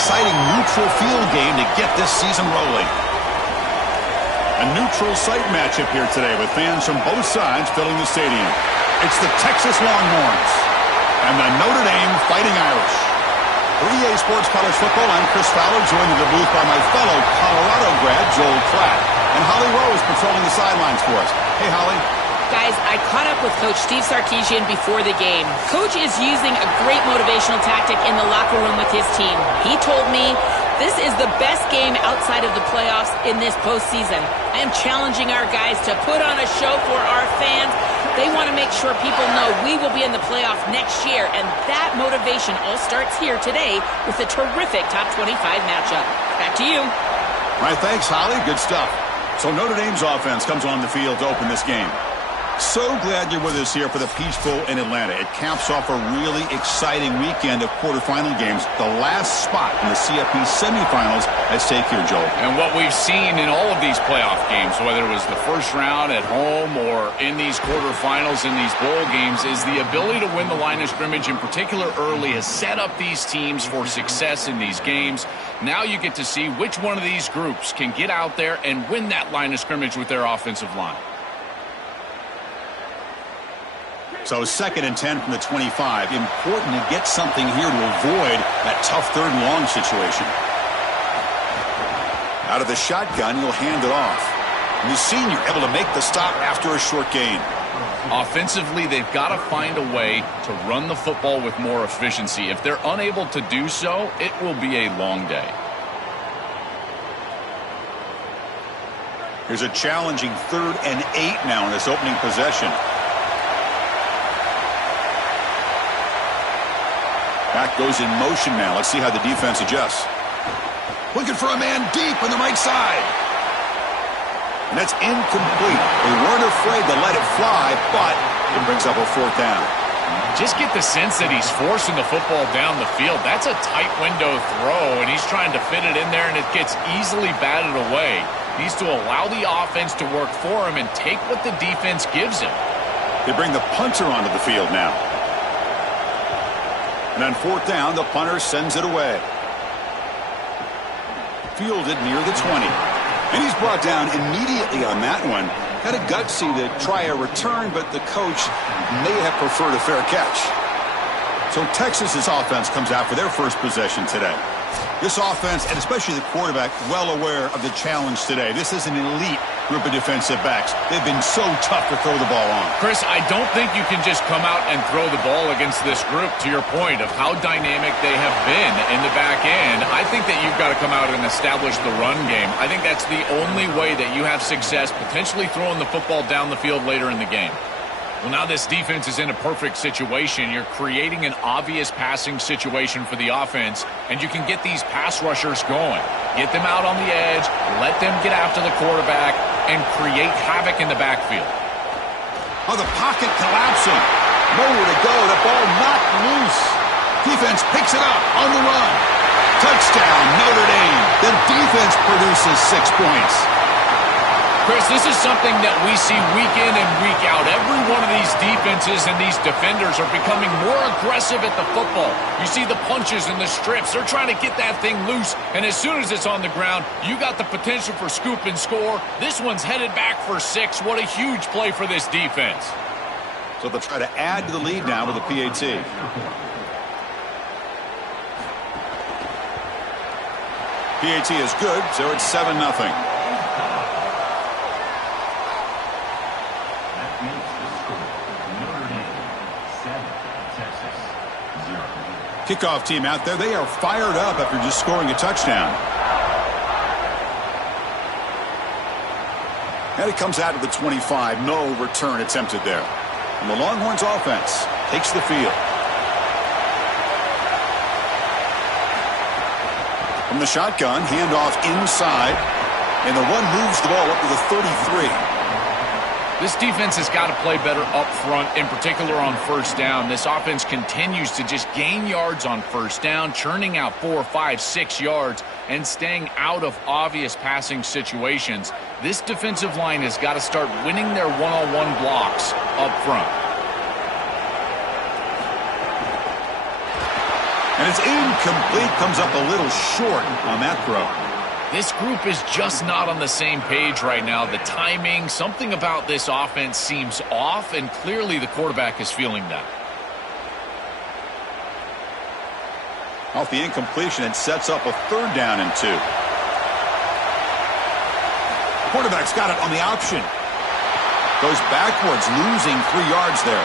exciting neutral field game to get this season rolling. A neutral site matchup here today with fans from both sides filling the stadium. It's the Texas Longhorns and the Notre Dame Fighting Irish. For EA Sports College Football, I'm Chris Fowler, joined in the booth by my fellow Colorado grad, Joel Klatt. And Holly Rose patrolling the sidelines for us. Hey, Holly. Guys, I caught up with Coach Steve Sarkisian before the game. Coach is using a great motivational tactic in the locker room with his team. He told me this is the best game outside of the playoffs in this postseason. I am challenging our guys to put on a show for our fans. They want to make sure people know we will be in the playoffs next year, and that motivation all starts here today with a terrific top 25 matchup. Back to you. All right, thanks, Holly. Good stuff. So Notre Dame's offense comes on the field to open this game. So glad you're with us here for the Peach Bowl in Atlanta. It caps off a really exciting weekend of quarterfinal games. The last spot in the CFP semifinals at stake here, Joel. And what we've seen in all of these playoff games, whether it was the first round at home or in these quarterfinals in these bowl games, is the ability to win the line of scrimmage, in particular early, has set up these teams for success in these games. Now you get to see which one of these groups can get out there and win that line of scrimmage with their offensive line. So 2nd and 10 from the 25. Important to get something here to avoid that tough 3rd and long situation. Out of the shotgun, he'll hand it off. And the senior able to make the stop after a short gain. Offensively, they've got to find a way to run the football with more efficiency. If they're unable to do so, it will be a long day. Here's a challenging 3rd and 8 now in this opening possession. Back goes in motion now. Let's see how the defense adjusts. Looking for a man deep on the right side. And that's incomplete. They weren't afraid to let it fly, but it brings up a 4th down. Just get the sense that he's forcing the football down the field. That's a tight window throw, and he's trying to fit it in there, and it gets easily batted away. He needs to allow the offense to work for him and take what the defense gives him. They bring the punter onto the field now. And on 4th down, the punter sends it away. Fielded near the 20. And he's brought down immediately on that one. Kind of gutsy to try a return, but the coach may have preferred a fair catch. So Texas's offense comes out for their first possession today. This offense, and especially the quarterback, well aware of the challenge today. This is an elite group of defensive backs. They've been so tough to throw the ball on. Chris, I don't think you can just come out and throw the ball against this group, to your point of how dynamic they have been in the back end. I think that you've got to come out and establish the run game. I think that's the only way that you have success, potentially throwing the football down the field later in the game. Well, now this defense is in a perfect situation. You're creating an obvious passing situation for the offense, and you can get these pass rushers going. Get them out on the edge, let them get after the quarterback, and create havoc in the backfield. Oh, the pocket collapsing. Nowhere to go. The ball knocked loose. Defense picks it up on the run. Touchdown, Notre Dame. The defense produces 6 points. Chris, this is something that we see week in and week out. Every one of these defenses and these defenders are becoming more aggressive at the football. You see the punches and the strips. They're trying to get that thing loose, and as soon as it's on the ground, you got the potential for scoop and score. This one's headed back for 6. What a huge play for this defense. So they'll try to add to the lead now with a PAT. PAT is good, so it's 7-0. Kickoff team out there. They are fired up after just scoring a touchdown. And it comes out to the 25. No return attempted there. And the Longhorns offense takes the field. From the shotgun, handoff inside. And the one moves the ball up to the 33. This defense has got to play better up front, in particular on first down. This offense continues to just gain yards on first down, churning out 4, 5, 6 yards, and staying out of obvious passing situations. This defensive line has got to start winning their one-on-one blocks up front. And it's incomplete, comes up a little short on that throw. This group is just not on the same page right now. The timing, something about this offense seems off, and clearly the quarterback is feeling that. Off the incompletion, it sets up a 3rd down and 2. Quarterback's got it on the option. Goes backwards, losing 3 yards there.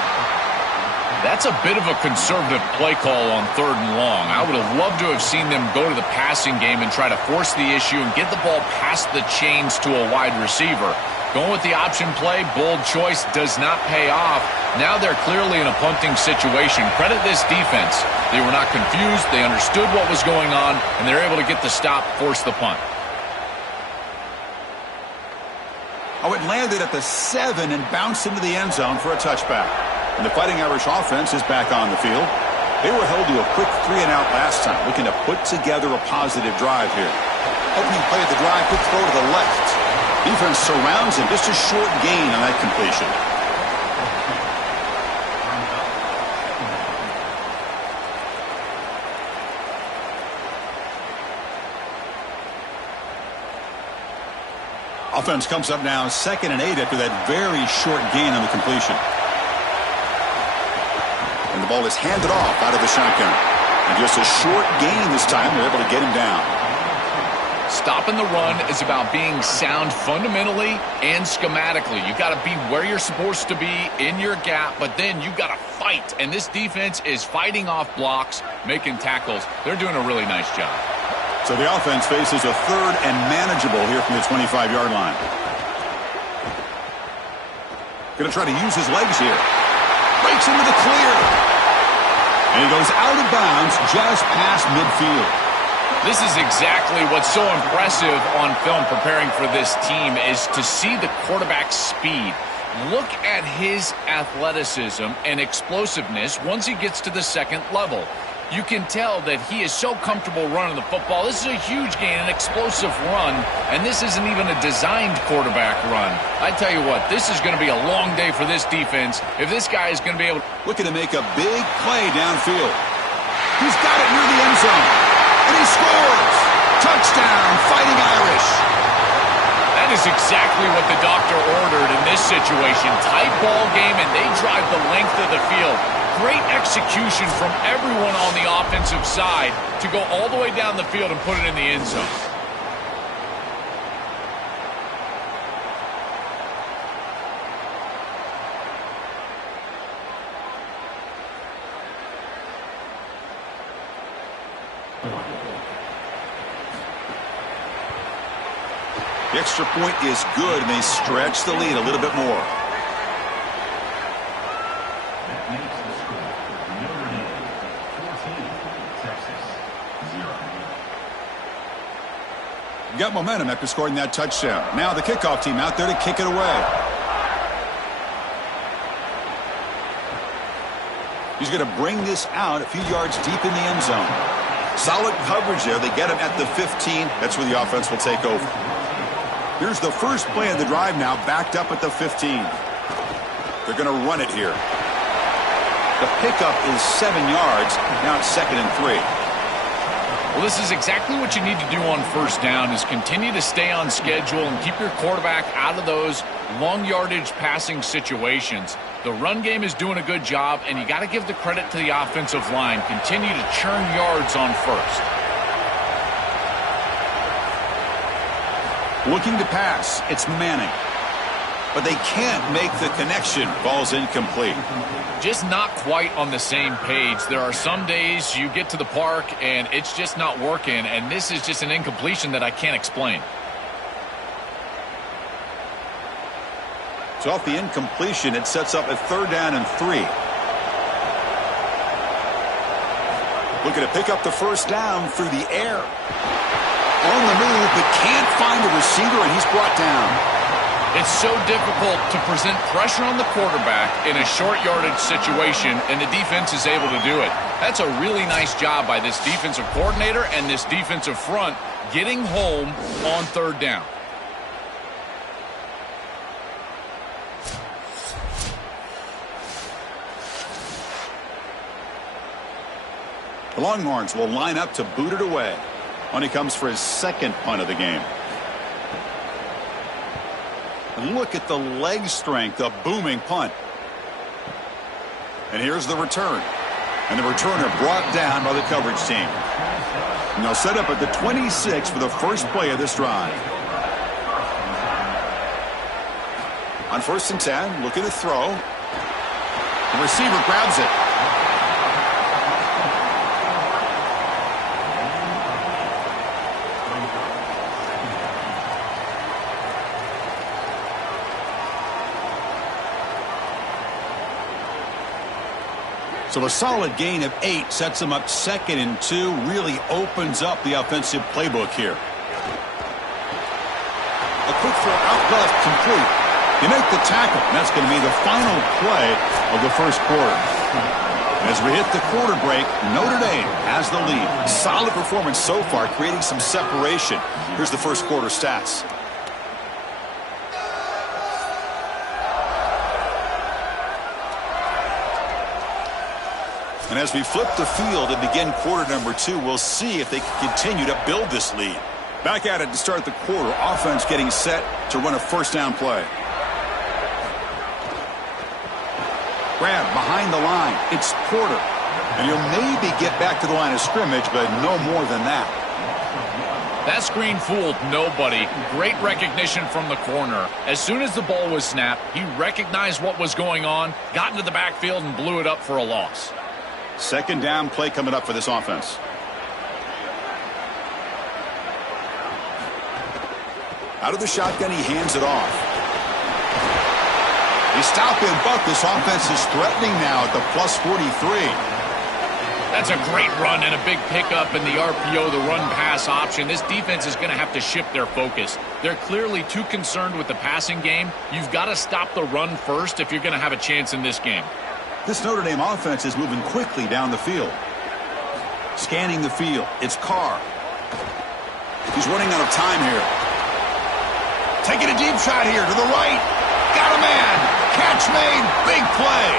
That's a bit of a conservative play call on 3rd and long. I would have loved to have seen them go to the passing game and try to force the issue and get the ball past the chains to a wide receiver. Going with the option play, bold choice, does not pay off. Now they're clearly in a punting situation. Credit this defense. They were not confused. They understood what was going on, and they're able to get the stop, force the punt. Oh, it landed at the 7 and bounced into the end zone for a touchback. And the Fighting Irish offense is back on the field. They were held to a quick 3-and-out last time, looking to put together a positive drive here. Opening play of the drive, quick throw to the left. Defense surrounds him, just a short gain on that completion. Offense comes up now 2nd and 8 after that very short gain on the completion. And the ball is handed off out of the shotgun. And just a short gain this time, they're able to get him down. Stopping the run is about being sound fundamentally and schematically. You got to be where you're supposed to be in your gap, but then you got to fight. And this defense is fighting off blocks, making tackles. They're doing a really nice job. So the offense faces a 3rd and manageable here from the 25-yard line. Going to try to use his legs here. Breaks into the clear. And he goes out of bounds just past midfield. This is exactly what's so impressive on film preparing for this team is to see the quarterback's speed. Look at his athleticism and explosiveness once he gets to the 2nd level. You can tell that he is so comfortable running the football. This is a huge gain, an explosive run, and this isn't even a designed quarterback run. I tell you what, this is going to be a long day for this defense if this guy is going to be able to... Looking to make a big play downfield. He's got it near the end zone. And he scores! Touchdown, Fighting Irish! That is exactly what the doctor ordered in this situation. Tight ball game, and they drive the length of the field. Great execution from everyone on the offensive side to go all the way down the field and put it in the end zone. The extra point is good, and they stretch the lead a little bit more. Got momentum after scoring that touchdown. Now the kickoff team out there to kick it away. He's going to bring this out a few yards deep in the end zone. Solid coverage there. They get him at the 15. That's where the offense will take over. Here's the first play of the drive now, backed up at the 15. They're going to run it here. The pickup is 7 yards. Now it's 2nd and 3. Well, this is exactly what you need to do on first down is continue to stay on schedule and keep your quarterback out of those long yardage passing situations. The run game is doing a good job, and you got to give the credit to the offensive line. Continue to churn yards on first. Looking to pass. It's Manning. But they can't make the connection. Ball's incomplete. Just not quite on the same page. There are some days you get to the park and it's just not working, and this is just an incompletion that I can't explain. So off the incompletion, it sets up a 3rd down and 3. Looking to pick up the first down through the air. On the move, but can't find a receiver, and he's brought down. It's so difficult to present pressure on the quarterback in a short yardage situation, and the defense is able to do it. That's a really nice job by this defensive coordinator and this defensive front getting home on 3rd down. The Longhorns will line up to boot it away when he comes for his second punt of the game. And look at the leg strength, a booming punt. And here's the return. And the returner brought down by the coverage team. And they'll set up at the 26 for the first play of this drive. On 1st and 10, looking to throw. The receiver grabs it. So a solid gain of 8 sets him up 2nd and 2, really opens up the offensive playbook here. A quick throw out left, complete. You make the tackle, and that's going to be the final play of the first quarter. As we hit the quarter break, Notre Dame has the lead. Solid performance so far, creating some separation. Here's the first quarter stats. And as we flip the field and begin quarter number 2, we'll see if they can continue to build this lead. Back at it to start the quarter. Offense getting set to run a first down play. Grab behind the line. It's Porter. And he'll maybe get back to the line of scrimmage, but no more than that. That screen fooled nobody. Great recognition from the corner. As soon as the ball was snapped, he recognized what was going on, got into the backfield, and blew it up for a loss. Second down play coming up for this offense. Out of the shotgun, he hands it off. He stopped and buck. This offense is threatening now at the plus 43. That's a great run and a big pickup in the RPO, the run-pass option. This defense is going to have to shift their focus. They're clearly too concerned with the passing game. You've got to stop the run first if you're going to have a chance in this game. This Notre Dame offense is moving quickly down the field. Scanning the field. It's Carr. He's running out of time here. Taking a deep shot here to the right. Got a man. Catch made. Big play.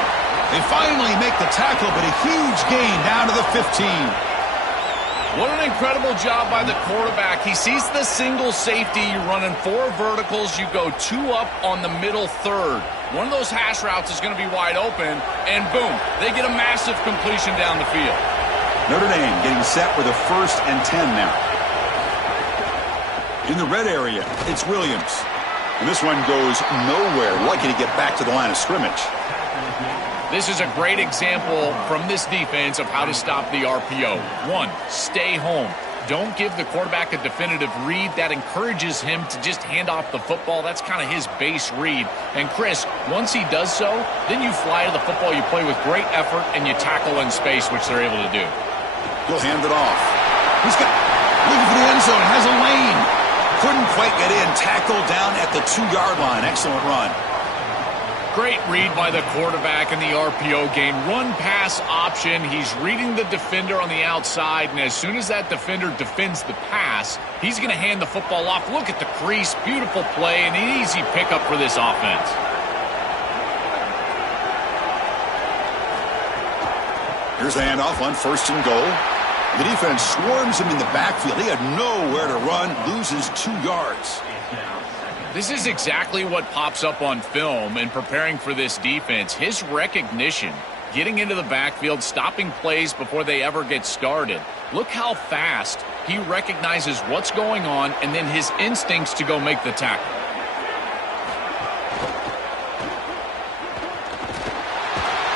They finally make the tackle, but a huge gain down to the 15. What an incredible job by the quarterback. He sees the single safety. You're running 4 verticals. You go 2 up on the middle third. One of those hash routes is going to be wide open, and boom, they get a massive completion down the field. Notre Dame getting set with a 1st and 10 now. In the red area, it's Williams. And this one goes nowhere. Lucky to get back to the line of scrimmage. This is a great example from this defense of how to stop the RPO. 1, stay home. Don't give the quarterback a definitive read. That encourages him to just hand off the football. That's kind of his base read. And Chris, once he does so, then you fly to the football. You play with great effort, and you tackle in space, which they're able to do. He'll hand it off. He's got looking for the end zone. Has a lane. Couldn't quite get in. Tackled down at the 2-yard line. Excellent run. Great read by the quarterback in the RPO game. Run-pass option. He's reading the defender on the outside, and as soon as that defender defends the pass, he's going to hand the football off. Look at the crease. Beautiful play and an easy pickup for this offense. Here's the handoff on 1st and goal. The defense swarms him in the backfield. He had nowhere to run. Loses 2 yards. This is exactly what pops up on film in preparing for this defense. His recognition, getting into the backfield, stopping plays before they ever get started. Look how fast he recognizes what's going on and then his instincts to go make the tackle.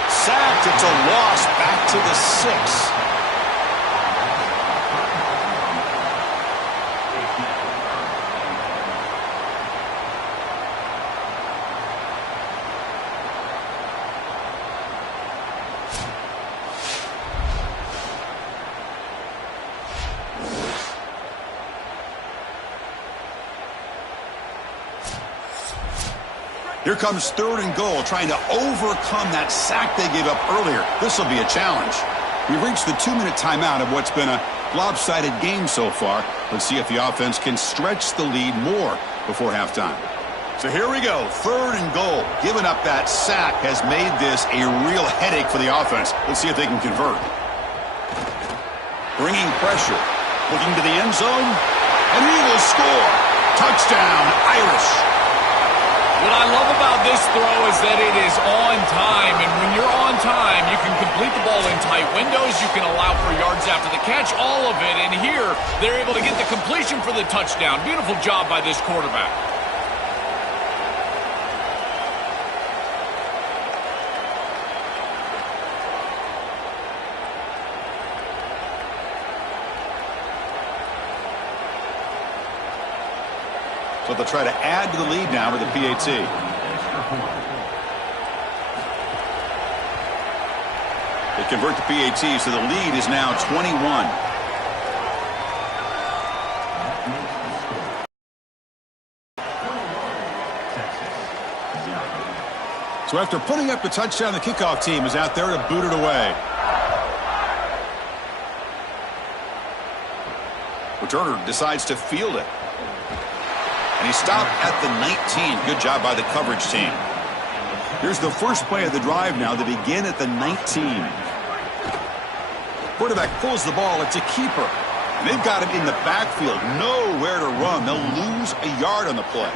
Sacked. It's a loss back to the 6. Here comes 3rd and goal, trying to overcome that sack they gave up earlier. This will be a challenge. We've reached the 2-minute timeout of what's been a lopsided game so far. Let's see if the offense can stretch the lead more before halftime. So here we go, 3rd and goal. Giving up that sack has made this a real headache for the offense. Let's see if they can convert. bringing pressure. Looking to the end zone, and he will score. Touchdown, Irish. What I love about this throw is that it is on time, and when you're on time, you can complete the ball in tight windows, you can allow for yards after the catch, all of it, and here, they're able to get the completion for the touchdown. Beautiful job by this quarterback. So they'll try to add to the lead now with the PAT. They convert the PAT, so the lead is now 21. So after putting up a touchdown, the kickoff team is out there to boot it away. Returner decides to field it. And he stopped at the 19. Good job by the coverage team. Here's the first play of the drive now. They begin at the 19. Quarterback pulls the ball. It's a keeper. And they've got him in the backfield. Nowhere to run. They'll lose a yard on the play.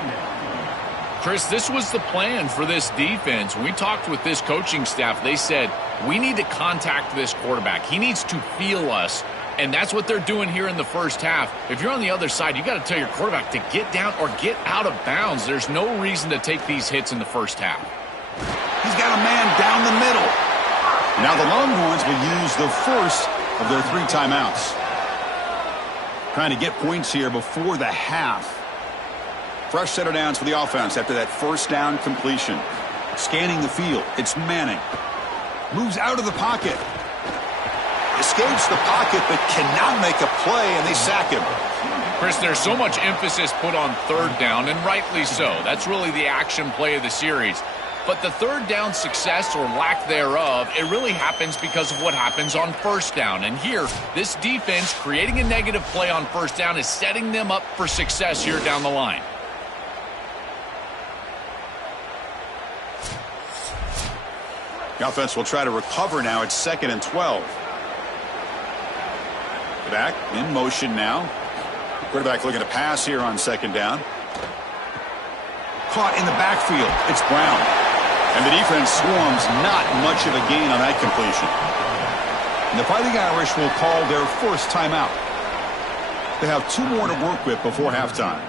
Chris, this was the plan for this defense. When we talked with this coaching staff, they said, we need to contact this quarterback. He needs to feel us. And that's what they're doing here in the first half. If you're on the other side, you got to tell your quarterback to get down or get out of bounds. There's no reason to take these hits in the first half. He's got a man down the middle. Now the Longhorns will use the first of their 3 timeouts. Trying to get points here before the half. Fresh set of downs for the offense after that first down completion. Scanning the field. It's Manning. Moves out of the pocket. Escapes the pocket but cannot make a play, and they sack him. Chris, there's so much emphasis put on third down, and rightly so. That's really the action play of the series. But the third down success or lack thereof, it really happens because of what happens on first down. And here, this defense creating a negative play on first down is setting them up for success here down the line. The offense will try to recover now. It's 2nd and 12. Back in motion now. Quarterback looking to pass here on 2nd down. Caught in the backfield. It's Brown. And the defense swarms. Not much of a gain on that completion. And the Fighting Irish will call their first timeout. They have 2 more to work with before halftime.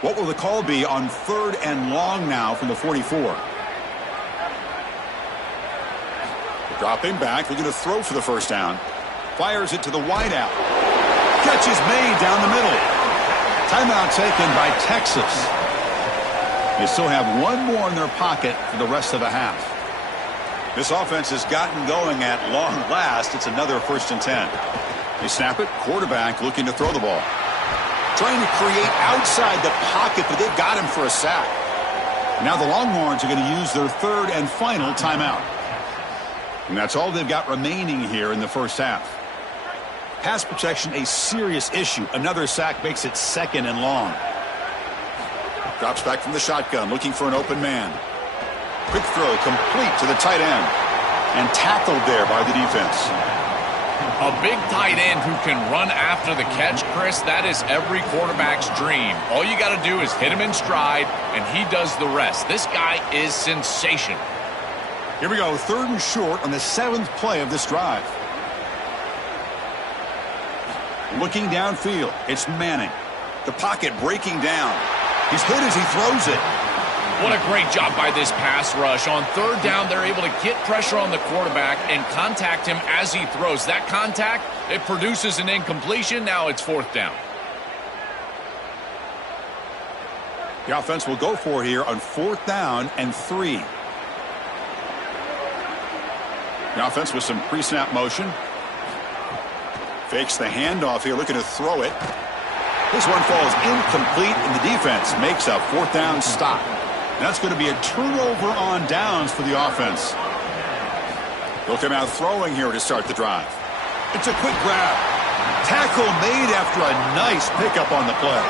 What will the call be on 3rd and long now from the 44? Dropping back, looking to throw for the first down. Fires it to the wideout. Catch is made down the middle. Timeout taken by Texas. They still have 1 more in their pocket for the rest of the half. This offense has gotten going at long last. It's another 1st and 10. They snap it. Quarterback looking to throw the ball. Trying to create outside the pocket, but they've got him for a sack. Now the Longhorns are going to use their 3rd and final timeout. And that's all they've got remaining here in the first half. Pass protection, a serious issue. Another sack makes it 2nd and long. Drops back from the shotgun, looking for an open man. Quick throw, complete to the tight end. And tackled there by the defense. A big tight end who can run after the catch, Chris, that is every quarterback's dream. All you got to do is hit him in stride, and he does the rest. This guy is sensational. Here we go, 3rd and short on the 7th play of this drive. Looking downfield, it's Manning. The pocket breaking down. He's hit as he throws it. What a great job by this pass rush. On 3rd down, they're able to get pressure on the quarterback and contact him as he throws. That contact, it produces an incompletion. Now it's 4th down. The offense will go for it here on 4th down and 3. The offense with some pre-snap motion. Fakes the handoff here, looking to throw it. This one falls incomplete, and the defense makes a 4th down stop. And that's going to be a turnover on downs for the offense. They'll come out throwing here to start the drive. It's a quick grab. Tackle made after a nice pickup on the play.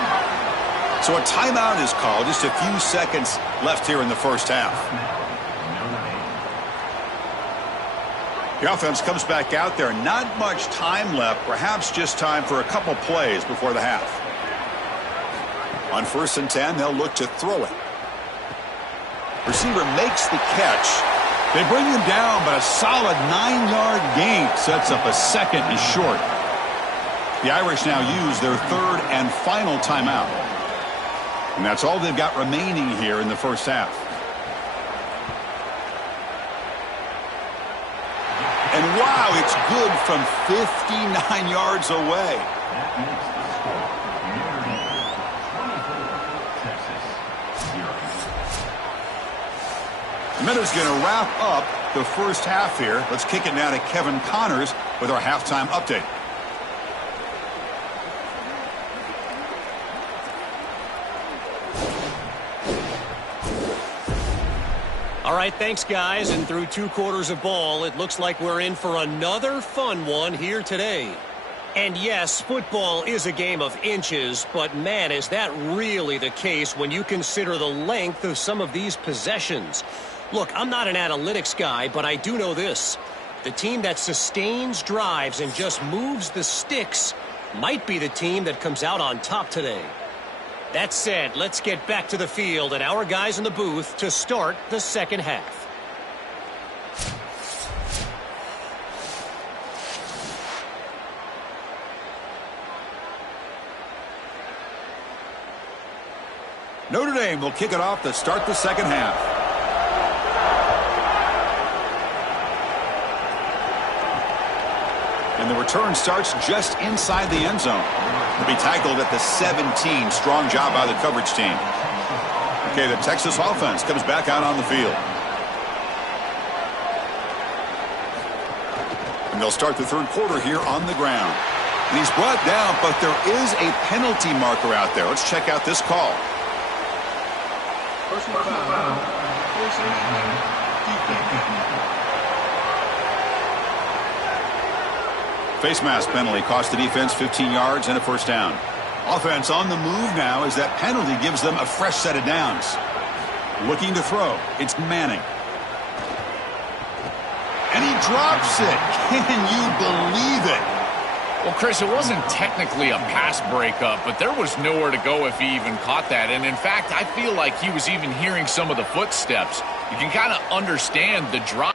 So a timeout is called. Just a few seconds left here in the first half. The offense comes back out there. Not much time left. Perhaps just time for a couple plays before the half. On 1st and 10, they'll look to throw it. Receiver makes the catch. They bring him down, but a solid 9-yard gain sets up a second and short. The Irish now use their 3rd and final timeout. And that's all they've got remaining here in the first half. And wow, it's good from 59 yards away. The Minutes going to wrap up the first half here. Let's kick it now to Kevin Connors with our halftime update. All right, thanks, guys. And through 2 quarters of ball, it looks like we're in for another fun one here today. And yes, football is a game of inches, but man, is that really the case when you consider the length of some of these possessions. Look, I'm not an analytics guy, but I do know this. The team that sustains drives and just moves the sticks might be the team that comes out on top today. That said, let's get back to the field and our guys in the booth to start the second half. Notre Dame will kick it off to start the second half. And the return starts just inside the end zone. He'll be tackled at the 17. Strong job by the coverage team. Okay, the Texas offense comes back out on the field. And they'll start the third quarter here on the ground. And he's brought down, but there is a penalty marker out there. Let's check out this call. Face mask penalty cost the defense 15 yards and a first down. Offense on the move now as that penalty gives them a fresh set of downs. Looking to throw. It's Manning. And he drops it. Can you believe it? Well, Chris, it wasn't technically a pass breakup, but there was nowhere to go if he even caught that. And in fact, I feel like he was even hearing some of the footsteps. You can kind of understand the drop.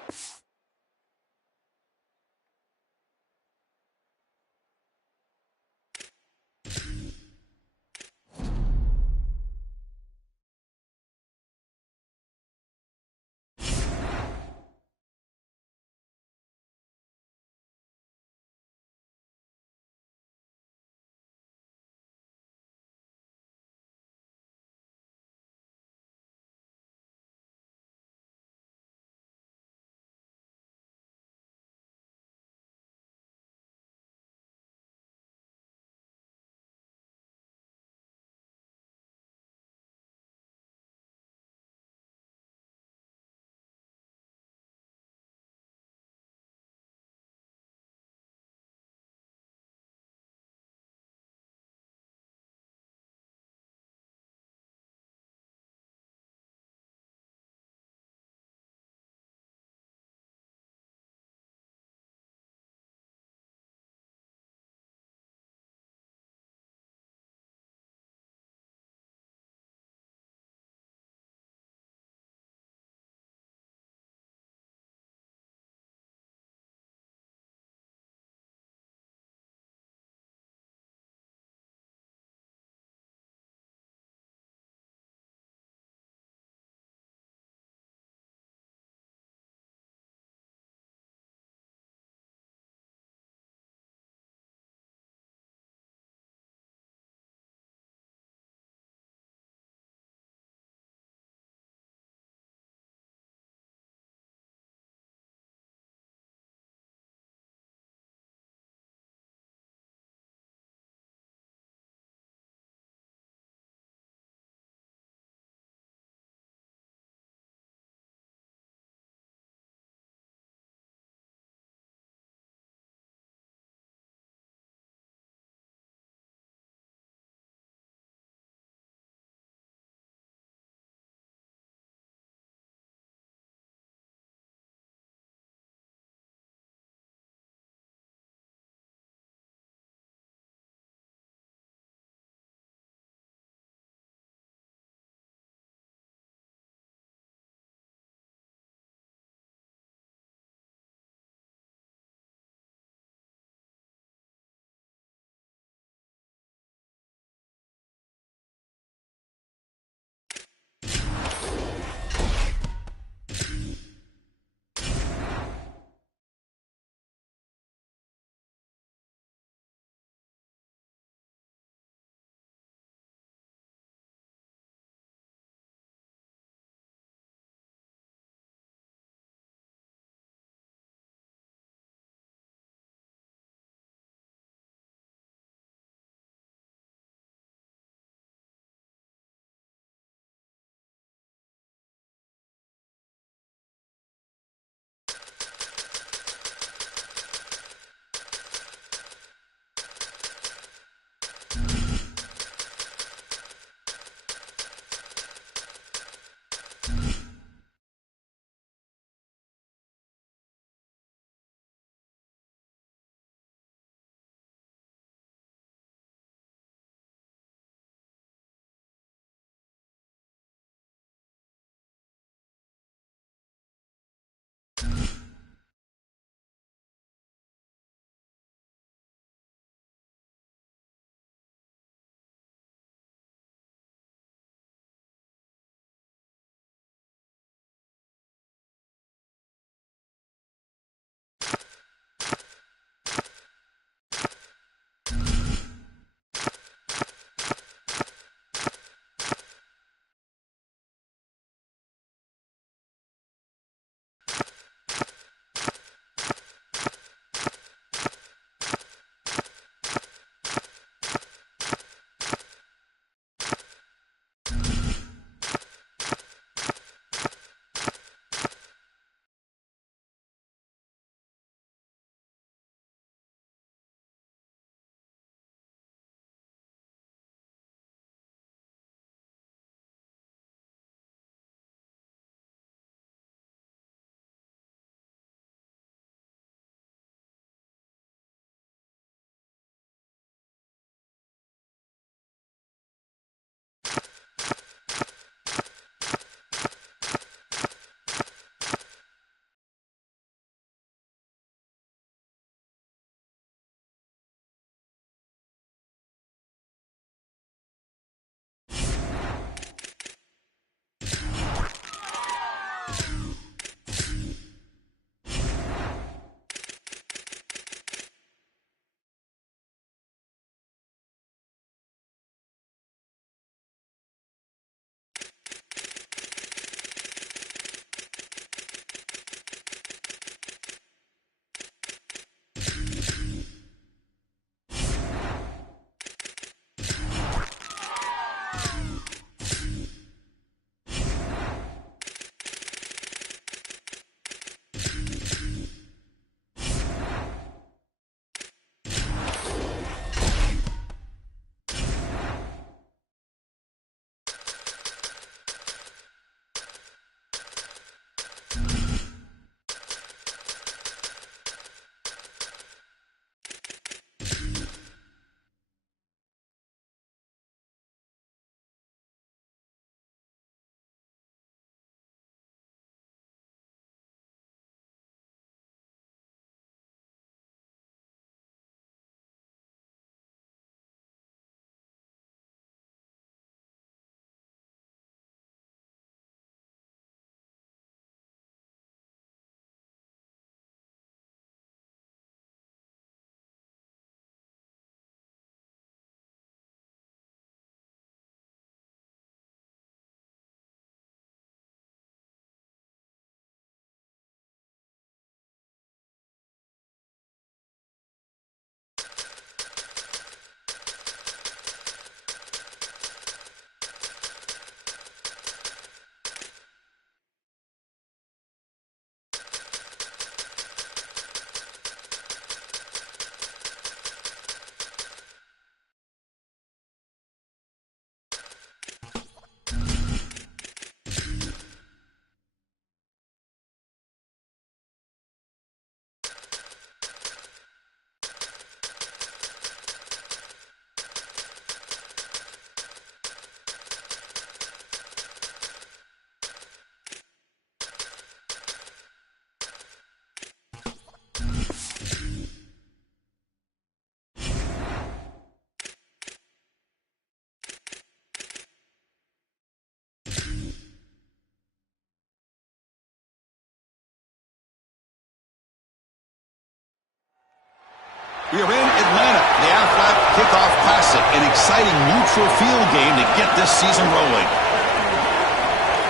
We are in Atlanta, the Aflac Kickoff Classic, an exciting neutral field game to get this season rolling.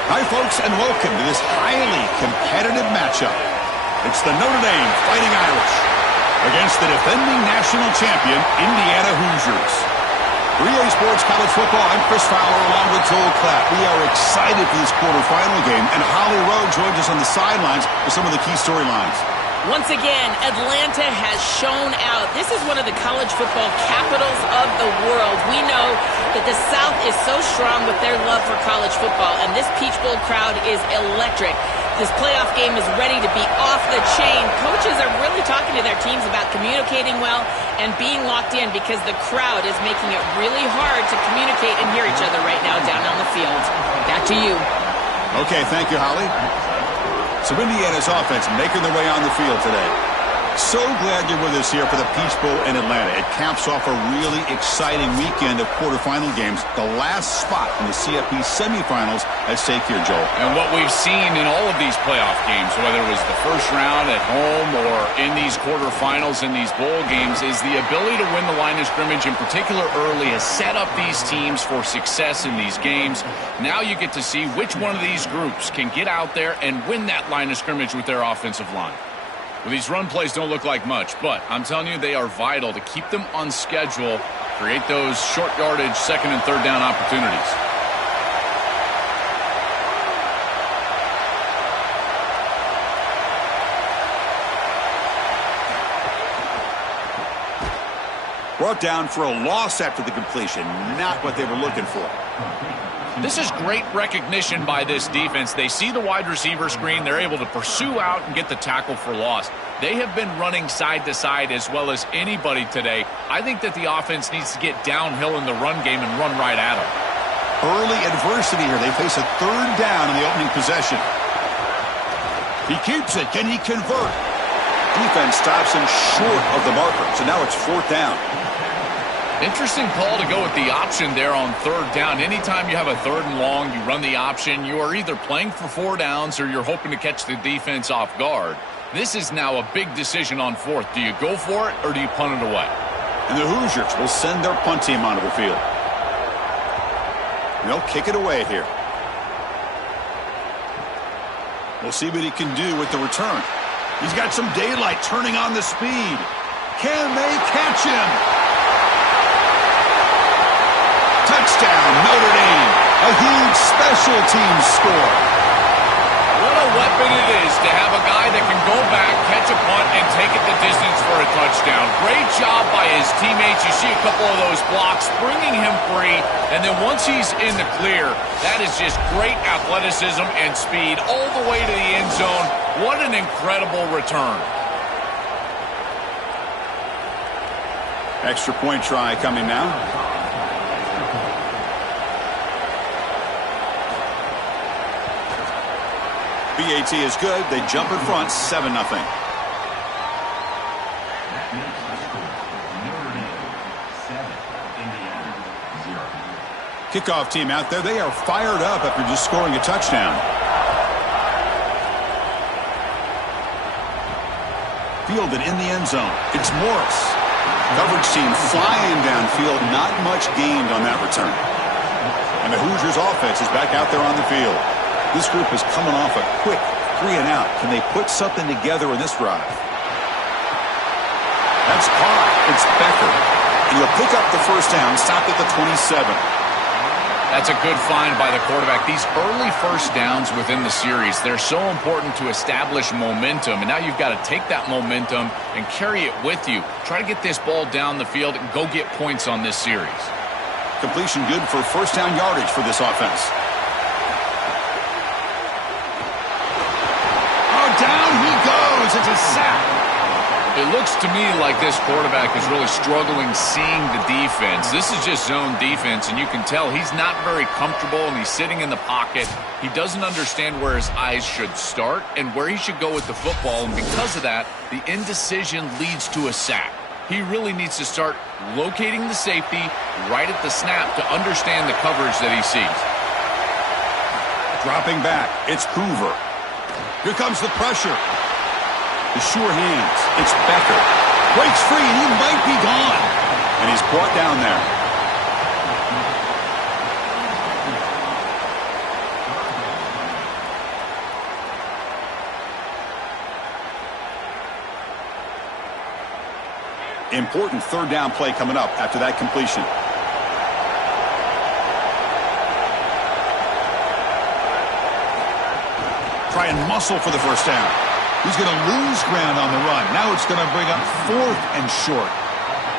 Hi, folks, and welcome to this highly competitive matchup. It's the Notre Dame Fighting Irish against the defending national champion, Indiana Hoosiers. For EA Sports College Football, I'm Chris Fowler along with Joel Klatt. We are excited for this quarterfinal game, and Holly Rowe joins us on the sidelines with some of the key storylines. Once again, Atlanta has shown out. This is one of the college football capitals of the world. We know that the South is so strong with their love for college football, and this Peach Bowl crowd is electric. This playoff game is ready to be off the chain. Coaches are really talking to their teams about communicating well and being locked in because the crowd is making it really hard to communicate and hear each other right now down on the field. Back to you. Okay, thank you, Holly. So Indiana's offense making their way on the field today. So glad you're with us here for the Peach Bowl in Atlanta. It caps off a really exciting weekend of quarterfinal games. The last spot in the CFP semifinals at stake here, Joel. And what we've seen in all of these playoff games, whether it was the first round at home or in these quarterfinals in these bowl games, is the ability to win the line of scrimmage, in particular early, has set up these teams for success in these games. Now you get to see which one of these groups can get out there and win that line of scrimmage with their offensive line. Well, these run plays don't look like much, but I'm telling you, they are vital to keep them on schedule, create those short yardage second and third down opportunities. Brought down for a loss after the completion, not what they were looking for. This is great recognition by this defense. They see the wide receiver screen. They're able to pursue out and get the tackle for loss. They have been running side to side as well as anybody today. I think that the offense needs to get downhill in the run game and run right at them. Early adversity here. They face a third down in the opening possession. He keeps it. Can he convert? Defense stops him short of the marker. So now it's fourth down. Interesting call to go with the option there on third down. Anytime you have a third and long, you run the option, you are either playing for 4 downs or you're hoping to catch the defense off guard. This is now a big decision on fourth. Do you go for it or do you punt it away? And the Hoosiers will send their punt team onto the field. They'll kick it away here. We'll see what he can do with the return. He's got some daylight turning on the speed. Can they catch him? Touchdown, Notre Dame. A huge special teams score. What a weapon it is to have a guy that can go back, catch a punt, and take it the distance for a touchdown. Great job by his teammates. You see a couple of those blocks bringing him free, and then once he's in the clear, that is just great athleticism and speed all the way to the end zone. What an incredible return. Extra point try coming now. BAT is good. They jump in front, 7-0. Kickoff team out there. They are fired up after just scoring a touchdown. Fielded in the end zone. It's Morris. Coverage team flying downfield. Not much gained on that return. And the Hoosiers offense is back out there on the field. This group is coming off a quick 3-and-out. Can they put something together in this drive? That's caught. It's Becker. And he'll pick up the first down, stop at the 27. That's a good find by the quarterback. These early first downs within the series, they're so important to establish momentum. And now you've got to take that momentum and carry it with you. Try to get this ball down the field and go get points on this series. Completion good for first down yardage for this offense. Down he goes. It's a sack. It looks to me like this quarterback is really struggling seeing the defense. This is just zone defense, and you can tell he's not very comfortable, and he's sitting in the pocket. He doesn't understand where his eyes should start and where he should go with the football, and because of that, the indecision leads to a sack. He really needs to start locating the safety right at the snap to understand the coverage that he sees. Dropping back, it's Hoover. Here comes the pressure. The sure hands. It's Becker. Breaks free, and he might be gone. And he's brought down there. Important third down play coming up after that completion. Try and muscle for the first down. He's going to lose ground on the run. Now it's going to bring up 4th and short.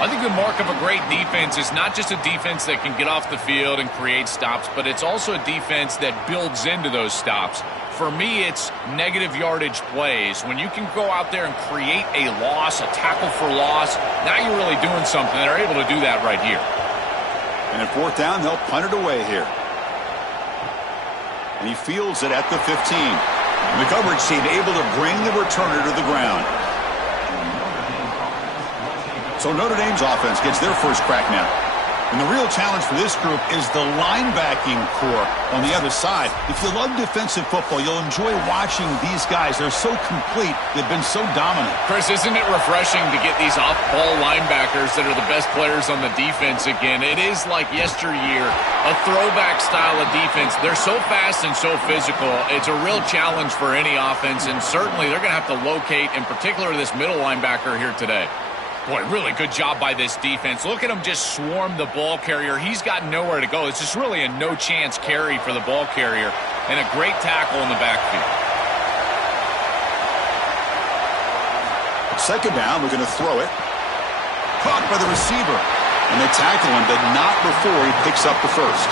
I think the mark of a great defense is not just a defense that can get off the field and create stops, but it's also a defense that builds into those stops. For me, it's negative yardage plays. When you can go out there and create a loss, a tackle for loss, now you're really doing something. They're able to do that right here. And at 4th down, they'll punt it away here. And he fields it at the 15. And the coverage team able to bring the returner to the ground. So Notre Dame's offense gets their first crack now. And the real challenge for this group is the linebacking core on the other side. If you love defensive football, you'll enjoy watching these guys. They're so complete. They've been so dominant. Chris, isn't it refreshing to get these off-ball linebackers that are the best players on the defense again? It is like yesteryear, a throwback style of defense. They're so fast and so physical. It's a real challenge for any offense, and certainly they're going to have to locate, in particular, this middle linebacker here today. Boy, really good job by this defense. Look at him just swarm the ball carrier. He's got nowhere to go. It's just really a no-chance carry for the ball carrier, and a great tackle in the backfield. Second down, we're going to throw it. Caught by the receiver. And they tackle him, but not before he picks up the first.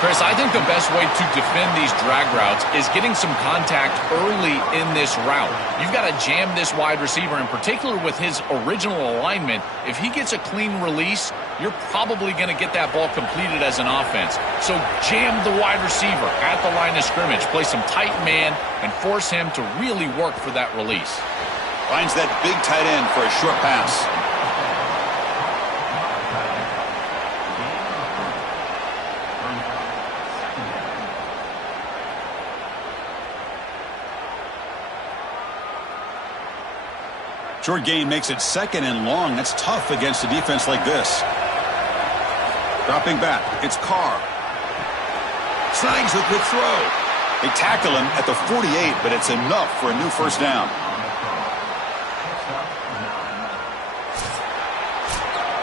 Chris, I think the best way to defend these drag routes is getting some contact early in this route. You've got to jam this wide receiver, in particular with his original alignment. If he gets a clean release, you're probably going to get that ball completed as an offense. So jam the wide receiver at the line of scrimmage, play some tight man, and force him to really work for that release. Finds that big tight end for a short pass. Short gain makes it 2nd and long. That's tough against a defense like this. Dropping back, it's Carr. Snags the quick throw. They tackle him at the 48, but it's enough for a new first down.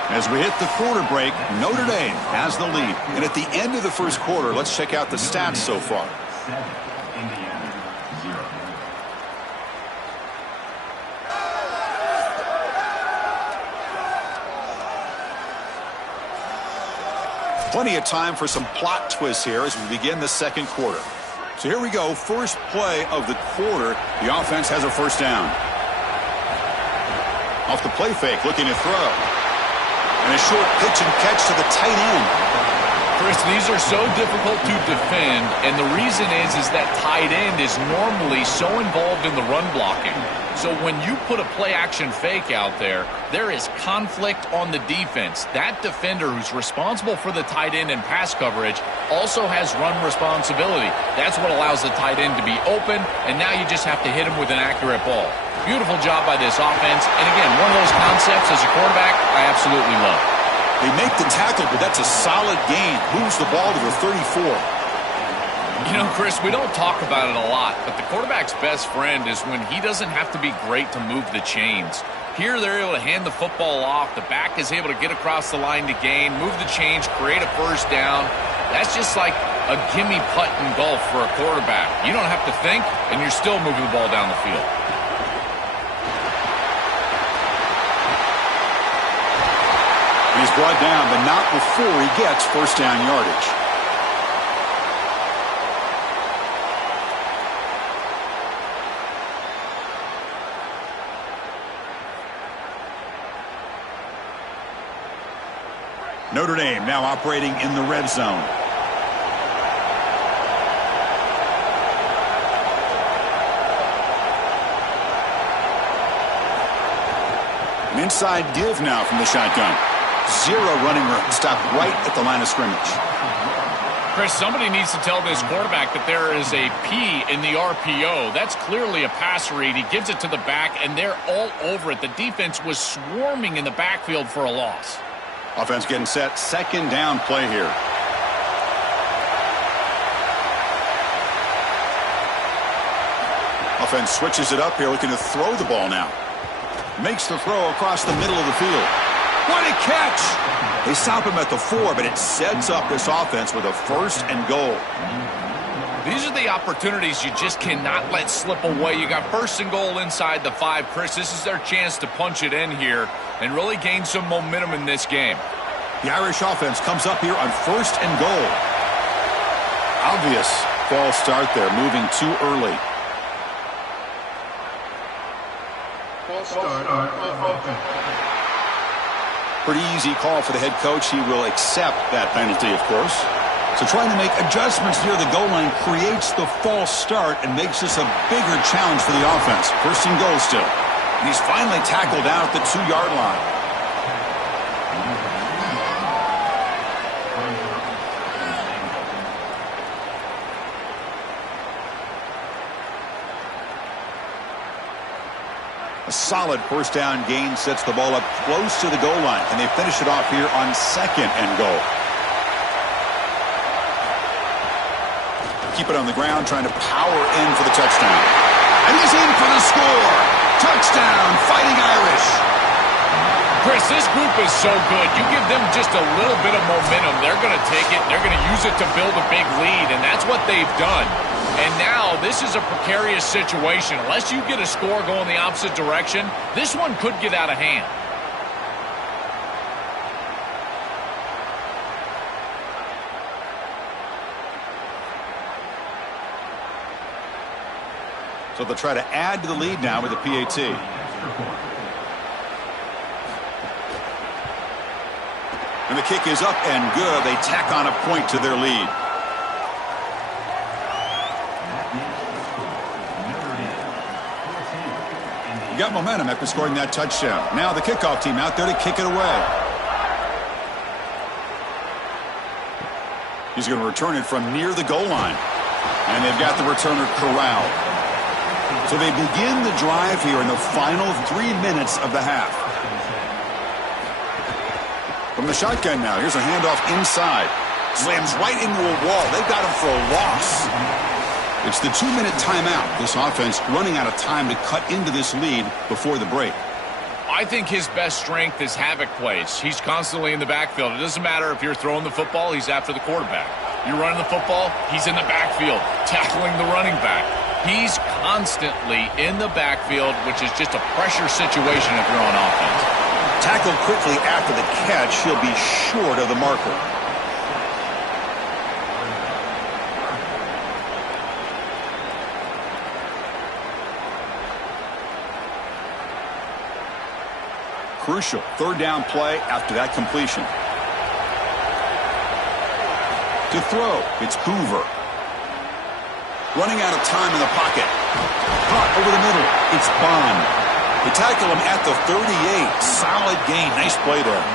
As we hit the quarter break, Notre Dame has the lead. And at the end of the first quarter, let's check out the stats so far. Plenty of time for some plot twists here as we begin the second quarter. So here we go, first play of the quarter. The offense has a first down. Off the play fake, looking to throw. And a short pitch and catch to the tight end. Chris, these are so difficult to defend, and the reason is that tight end is normally so involved in the run blocking. So when you put a play-action fake out there, there is conflict on the defense. That defender who's responsible for the tight end and pass coverage also has run responsibility. That's what allows the tight end to be open, and now you just have to hit him with an accurate ball. Beautiful job by this offense, and again, one of those concepts as a quarterback I absolutely love. They make the tackle, but that's a solid gain. Moves the ball to the 34. You know, Chris, we don't talk about it a lot, but the quarterback's best friend is when he doesn't have to be great to move the chains. Here, they're able to hand the football off. The back is able to get across the line to gain, move the chains, create a first down. That's just like a gimme putt in golf for a quarterback. You don't have to think, and you're still moving the ball down the field. He's brought down, but not before he gets first down yardage. Notre Dame now operating in the red zone. An inside give now from the shotgun. Zero running room. Stopped right at the line of scrimmage. Chris, somebody needs to tell this quarterback that there is a P in the RPO. That's clearly a pass read. He gives it to the back, and they're all over it. The defense was swarming in the backfield for a loss. Offense getting set. Second down play here. Offense switches it up here, looking to throw the ball now. Makes the throw across the middle of the field. What a catch! They stop him at the 4, but it sets up this offense with a first and goal. These are the opportunities you just cannot let slip away. You got first and goal inside the 5. Chris, this is their chance to punch it in here and really gain some momentum in this game. The Irish offense comes up here on first and goal. Obvious false start there, moving too early. False start. Pretty easy call for the head coach. He will accept that penalty, of course. So trying to make adjustments near the goal line creates the false start and makes this a bigger challenge for the offense. First and goal still. And he's finally tackled out at the 2-yard line. A solid first down gain sets the ball up close to the goal line, and they finish it off here on second and goal. Keep it on the ground, trying to power in for the touchdown. And he's in for the score. Touchdown, Fighting Irish. Chris, this group is so good. You give them just a little bit of momentum, they're going to take it, they're going to use it to build a big lead, and that's what they've done. And now this is a precarious situation. Unless you get a score going the opposite direction, this one could get out of hand. So they'll try to add to the lead now with a PAT. And the kick is up and good. They tack on a point to their lead. You got momentum after scoring that touchdown. Now the kickoff team out there to kick it away. He's going to return it from near the goal line. And they've got the returner corralled. So they begin the drive here in the final 3 minutes of the half. From the shotgun now, here's a handoff inside. Slams right into a wall. They've got him for a loss. It's the 2-minute timeout. This offense running out of time to cut into this lead before the break. I think his best strength is havoc plays. He's constantly in the backfield. It doesn't matter if you're throwing the football, he's after the quarterback. You're running the football, he's in the backfield, tackling the running back. He's constantly in the backfield, which is just a pressure situation if you're on offense. Tackled quickly after the catch, he'll be short of the marker. Crucial third down play after that completion. To throw, it's Hoover. Running out of time in the pocket. Caught over the middle, it's Bond. They tackle him at the 38. Solid gain, nice play there.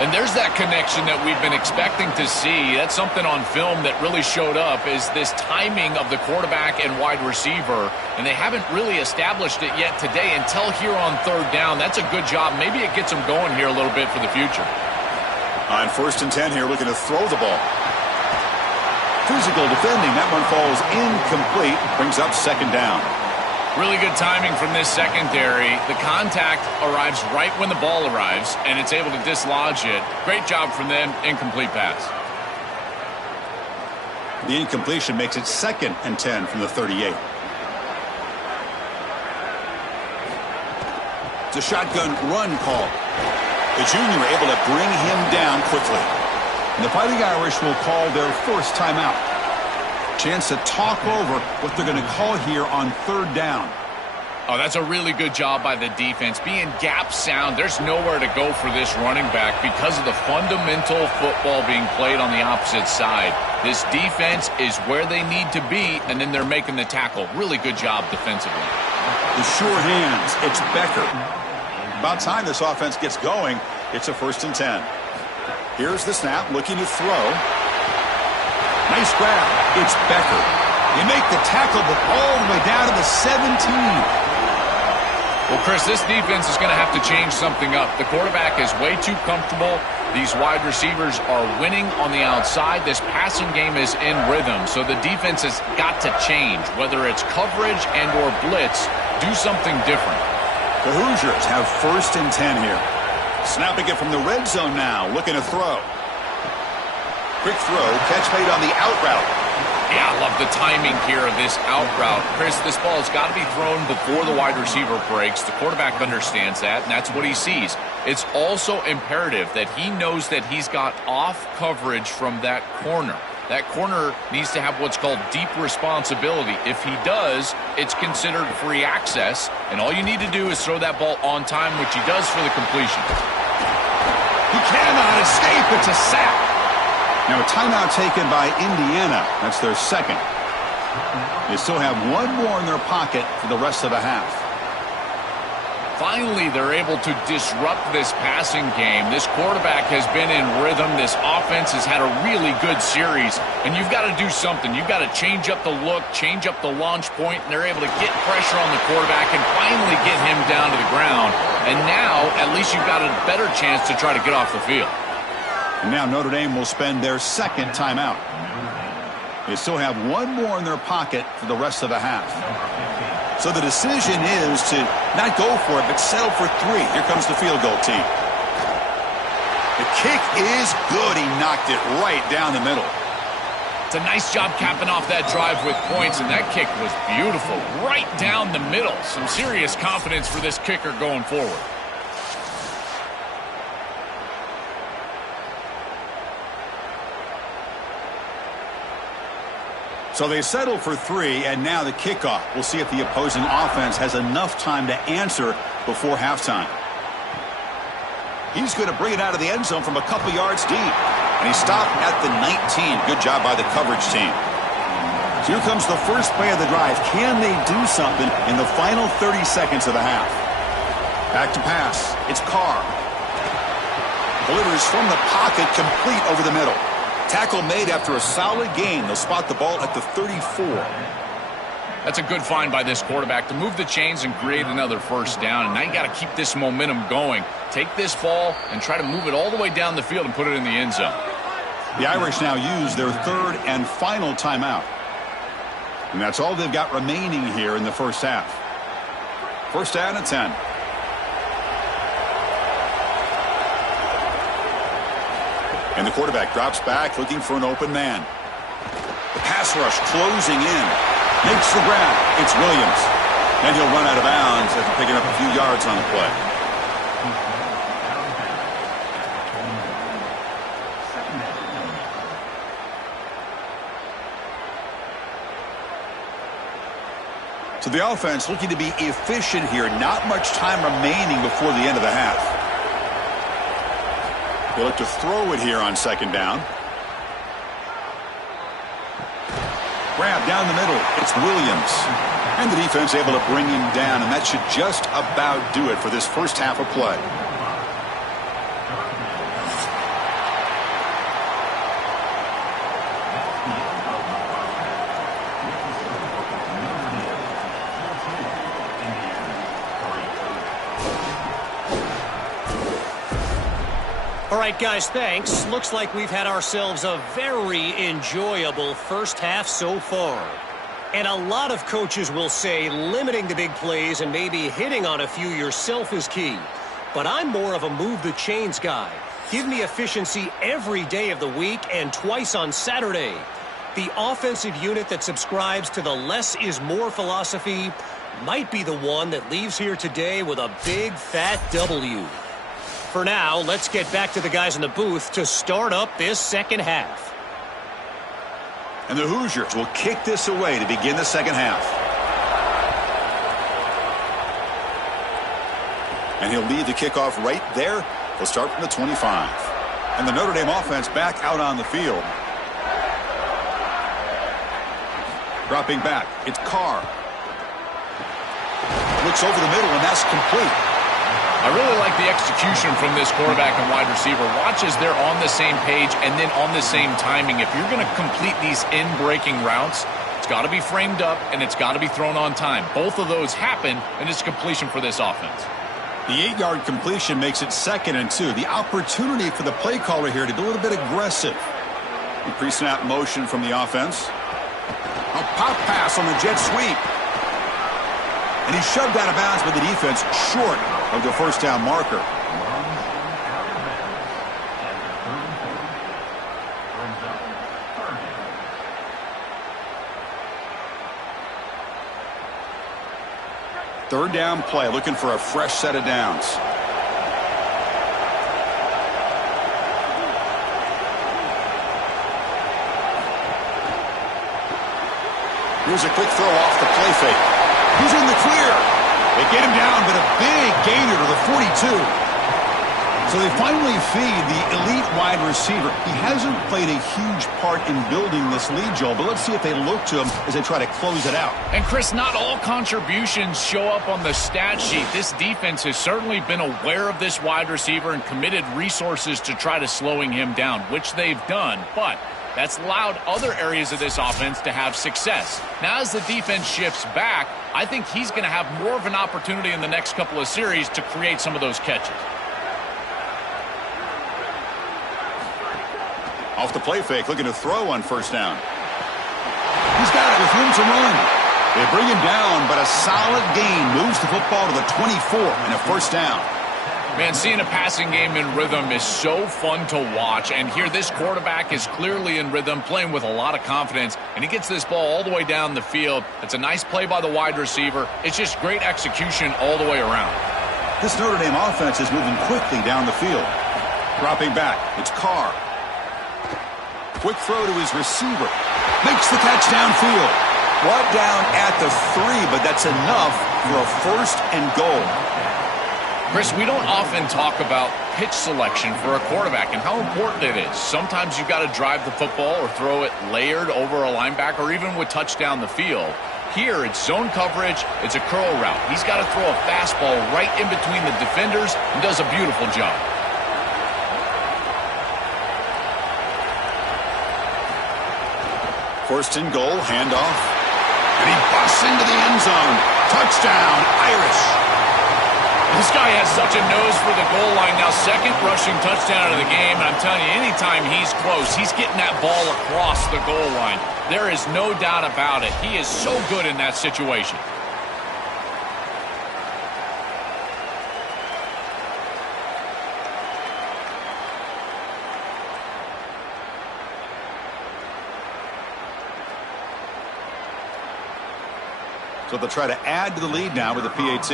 And there's that connection that we've been expecting to see. That's something on film that really showed up, is this timing of the quarterback and wide receiver. And they haven't really established it yet today until here on third down. That's a good job. Maybe it gets them going here a little bit for the future. On 1st and 10 here, looking to throw the ball. Physical defending. That one falls incomplete. Brings up 2nd down. Really good timing from this secondary. The contact arrives right when the ball arrives, and it's able to dislodge it. Great job from them. Incomplete pass. The incompletion makes it 2nd and 10 from the 38. It's a shotgun run call. The junior able to bring him down quickly. And the Fighting Irish will call their first timeout. Chance to talk over what they're going to call here on 3rd down. Oh, that's a really good job by the defense. Being gap sound, there's nowhere to go for this running back because of the fundamental football being played on the opposite side. This defense is where they need to be, and then they're making the tackle. Really good job defensively. The sure hands, it's Becker. About time this offense gets going. It's a 1st and 10. Here's the snap, looking to throw. Nice grab. It's Becker. They make the tackle, but all the way down to the 17. Well, Chris, this defense is going to have to change something up. The quarterback is way too comfortable. These wide receivers are winning on the outside. This passing game is in rhythm, so the defense has got to change. Whether it's coverage and or blitz, do something different. The Hoosiers have 1st and 10 here. Snapping it from the red zone now, looking to throw. Quick throw, catch made on the out route. Yeah, I love the timing here of this out route. Chris, this ball has got to be thrown before the wide receiver breaks. The quarterback understands that, and that's what he sees. It's also imperative that he knows that he's got off coverage from that corner. That corner needs to have what's called deep responsibility. If he does, it's considered free access, and all you need to do is throw that ball on time, which he does for the completion. He cannot escape. It's a sack. Now a timeout taken by Indiana. That's their 2nd. They still have one more in their pocket for the rest of the half. Finally, they're able to disrupt this passing game. This quarterback has been in rhythm. This offense has had a really good series, and you've got to do something. You've got to change up the look, change up the launch point, and they're able to get pressure on the quarterback and finally get him down to the ground. And now, at least you've got a better chance to try to get off the field. And now Notre Dame will spend their 2nd timeout. They still have one more in their pocket for the rest of the half. So the decision is to not go for it, but settle for 3. Here comes the field goal team. The kick is good. He knocked it right down the middle. It's a nice job capping off that drive with points, and that kick was beautiful. Right down the middle. Some serious confidence for this kicker going forward. So they settle for 3, and now the kickoff. We'll see if the opposing offense has enough time to answer before halftime. He's going to bring it out of the end zone from a couple yards deep. And he stopped at the 19. Good job by the coverage team. So here comes the first play of the drive. Can they do something in the final 30 seconds of the half? Back to pass. It's Carr. Delivers from the pocket, complete over the middle. Tackle made after a solid gain. They'll spot the ball at the 34. That's a good find by this quarterback to move the chains and create another first down. And now you got to keep this momentum going. Take this ball and try to move it all the way down the field and put it in the end zone. The Irish now use their third and final timeout. And that's all they've got remaining here in the first half. First down and 10. And the quarterback drops back looking for an open man. The pass rush closing in. Makes the grab. It's Williams. And he'll run out of bounds after picking up a few yards on the play. So the offense looking to be efficient here. Not much time remaining before the end of the half. They look to throw it here on second down. Grab down the middle. It's Williams. And the defense able to bring him down, and that should just about do it for this first half of play. All right, guys, thanks. Looks like we've had ourselves a very enjoyable first half so far. And a lot of coaches will say limiting the big plays and maybe hitting on a few yourself is key. But I'm more of a move the chains guy. Give me efficiency every day of the week and twice on Saturday. The offensive unit that subscribes to the less is more philosophy might be the one that leaves here today with a big fat W. For now, let's get back to the guys in the booth to start up this second half. And the Hoosiers will kick this away to begin the second half. And he'll lead the kickoff right there. He'll start from the 25. And the Notre Dame offense back out on the field. Dropping back, it's Carr. Looks over the middle, and that's complete. I really like the execution from this quarterback and wide receiver. Watch as they're on the same page and then on the same timing. If you're going to complete these in-breaking routes, it's got to be framed up and it's got to be thrown on time. Both of those happen, and it's completion for this offense. The 8-yard completion makes it 2nd and 2. The opportunity for the play caller here to be a little bit aggressive. The pre-snap motion from the offense. A pop pass on the jet sweep. And he's shoved out of bounds by the defense short of the first down marker. Third down play, looking for a fresh set of downs. Here's a quick throw off the play fake. He's in the clear. They get him down, but a big gainer to the 42. So they finally feed the elite wide receiver. He hasn't played a huge part in building this lead, Joel, but let's see if they look to him as they try to close it out. And, Chris, not all contributions show up on the stat sheet. This defense has certainly been aware of this wide receiver and committed resources to try to slowing him down, which they've done, but that's allowed other areas of this offense to have success. Now as the defense shifts back, I think he's going to have more of an opportunity in the next couple of series to create some of those catches. Off the play fake, looking to throw on first down. He's got it with room to run. They bring him down, but a solid gain moves the football to the 24 and a first down. Man, seeing a passing game in rhythm is so fun to watch. And here this quarterback is clearly in rhythm, playing with a lot of confidence. And he gets this ball all the way down the field. It's a nice play by the wide receiver. It's just great execution all the way around. This Notre Dame offense is moving quickly down the field. Dropping back, it's Carr. Quick throw to his receiver. Makes the catch downfield. Brought down at the 3, but that's enough for a first and goal. Chris, we don't often talk about pitch selection for a quarterback and how important it is. Sometimes you've got to drive the football or throw it layered over a linebacker or even with touch down the field. Here, it's zone coverage. It's a curl route. He's got to throw a fastball right in between the defenders and does a beautiful job. First and goal, handoff. And he busts into the end zone. Touchdown, Irish. This guy has such a nose for the goal line now. Second rushing touchdown of the game. And I'm telling you, anytime he's close, he's getting that ball across the goal line. There is no doubt about it. He is so good in that situation. So they'll try to add to the lead now with the PAT.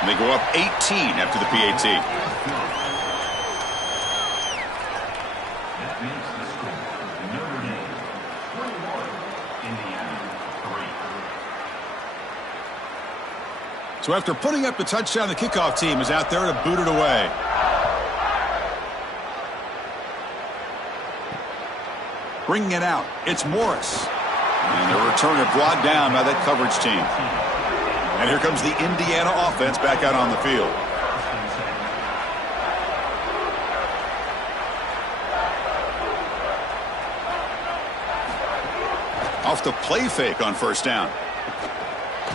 And they go up 18 after the PAT. That makes the score Notre Dame 21, Indiana 3. So after putting up the touchdown, the kickoff team is out there to boot it away. Bringing it out, it's Morris. And the returner brought down by that coverage team. And here comes the Indiana offense back out on the field. Off the play fake on first down.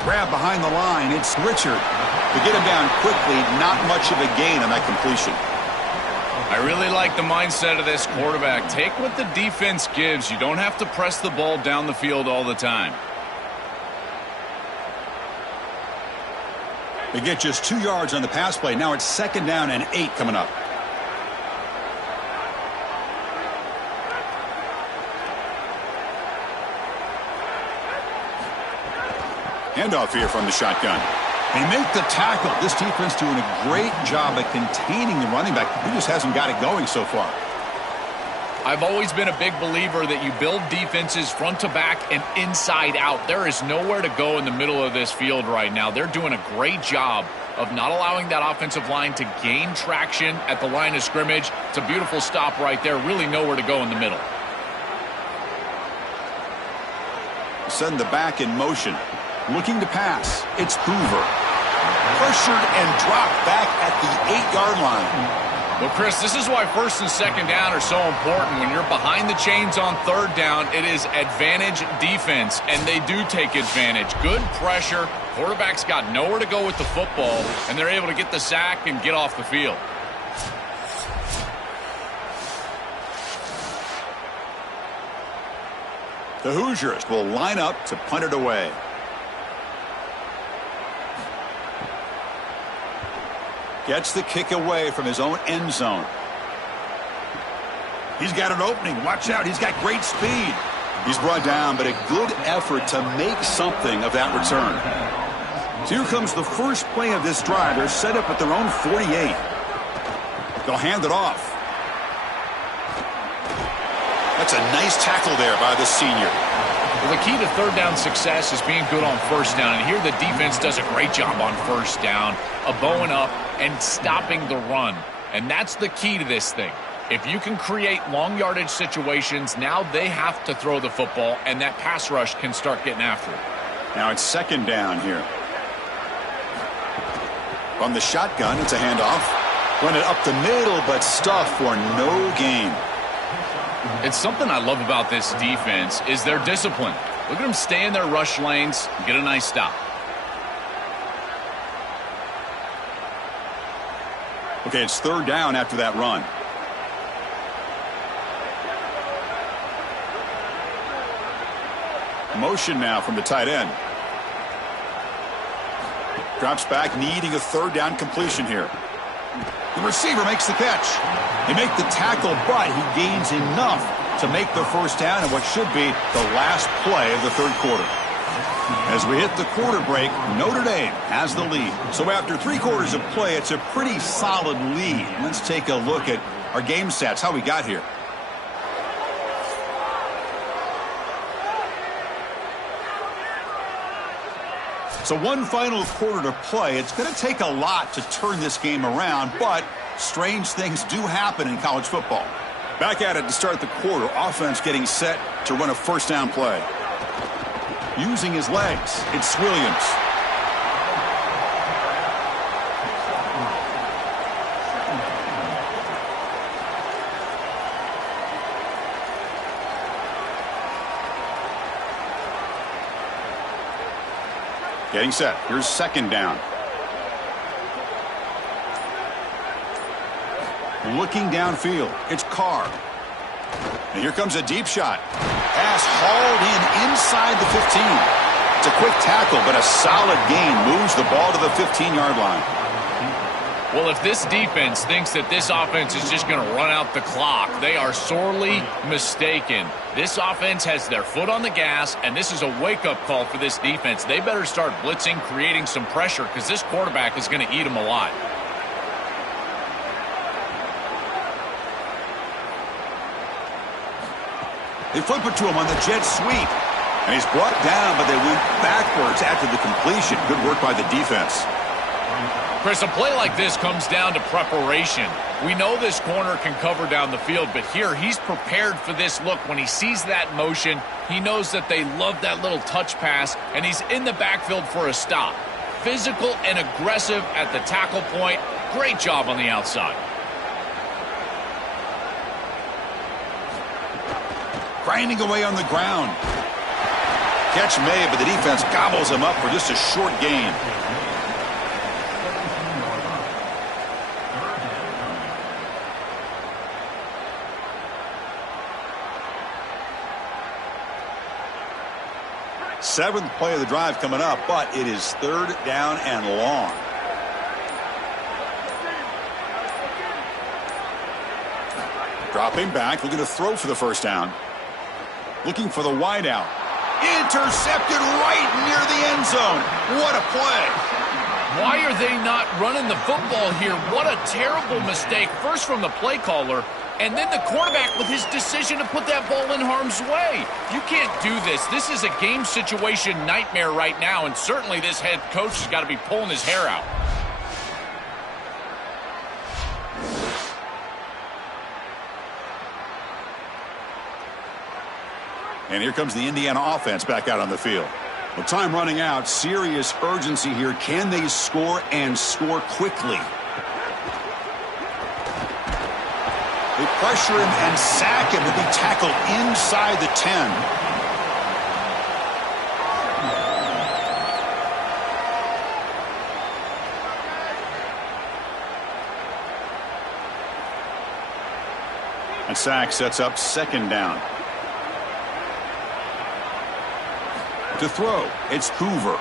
Grab behind the line, it's Richard. To get him down quickly, not much of a gain on that completion. I really like the mindset of this quarterback. Take what the defense gives. You don't have to press the ball down the field all the time. They get just 2 yards on the pass play. Now it's 2nd down and 8 coming up. Handoff here from the shotgun. They make the tackle. This defense doing a great job at containing the running back. He just hasn't got it going so far. I've always been a big believer that you build defenses front to back and inside out. There is nowhere to go in the middle of this field right now. They're doing a great job of not allowing that offensive line to gain traction at the line of scrimmage. It's a beautiful stop right there. Really nowhere to go in the middle. Send the back in motion. Looking to pass. It's Hoover. Pressured and dropped back at the 8-yard line. Well, Chris, this is why 1st and 2nd down are so important. When you're behind the chains on 3rd down, it is advantage defense, and they do take advantage. Good pressure. Quarterback's got nowhere to go with the football, and they're able to get the sack and get off the field. The Hoosiers will line up to punt it away. Gets the kick away from his own end zone. He's got an opening. Watch out. He's got great speed. He's brought down, but a good effort to make something of that return. So here comes the first play of this drive. They're set up at their own 48. They'll hand it off. That's a nice tackle there by the senior. Well, the key to 3rd down success is being good on 1st down. And here the defense does a great job on 1st down of bowing up and stopping the run. And that's the key to this thing. If you can create long yardage situations, now they have to throw the football, and that pass rush can start getting after it. Now it's 2nd down here. From the shotgun, it's a handoff. Run it up the middle, but stuffed for no gain. It's something I love about this defense is their discipline. Look at them stay in their rush lanes, get a nice stop. Okay, it's 3rd down after that run. Motion now from the tight end. Drops back, needing a 3rd down completion here. The receiver makes the catch. They make the tackle, but he gains enough to make the 1st down in what should be the last play of the 3rd quarter. As we hit the quarter break, Notre Dame has the lead. So after 3 quarters of play, it's a pretty solid lead. Let's take a look at our game stats, how we got here. So one final quarter to play. It's going to take a lot to turn this game around, but strange things do happen in college football. Back at it to start the quarter. Offense getting set to run a 1st down play. Using his legs, it's Williams. Getting set. Here's second down. Looking downfield. It's Carr. And here comes a deep shot. Pass hauled in inside the 15. It's a quick tackle, but a solid gain moves the ball to the 15-yard line. Well, if this defense thinks that this offense is just going to run out the clock, they are sorely mistaken. This offense has their foot on the gas, and this is a wake-up call for this defense. They better start blitzing, creating some pressure, because this quarterback is going to eat them alive. They flip it to him on the jet sweep. And he's brought down, but they went backwards after the completion. Good work by the defense. Chris, a play like this comes down to preparation. We know this corner can cover down the field, but here he's prepared for this look. When he sees that motion, he knows that they love that little touch pass, and he's in the backfield for a stop. Physical and aggressive at the tackle point. Great job on the outside. Grinding away on the ground. Catch made, but the defense gobbles him up for just a short gain. Seventh play of the drive coming up, but it is third down and long. Dropping back, looking to throw for the first down. Looking for the wide out. Intercepted right near the end zone. What a play. Why are they not running the football here? What a terrible mistake. First from the play caller, and then the quarterback with his decision to put that ball in harm's way. You can't do this. This is a game situation nightmare right now, and certainly this head coach has got to be pulling his hair out. And here comes the Indiana offense back out on the field. With time running out, serious urgency here. Can they score and score quickly? They pressure him and sack him to be tackled inside the 10. And sack sets up second down. To throw, it's Hoover.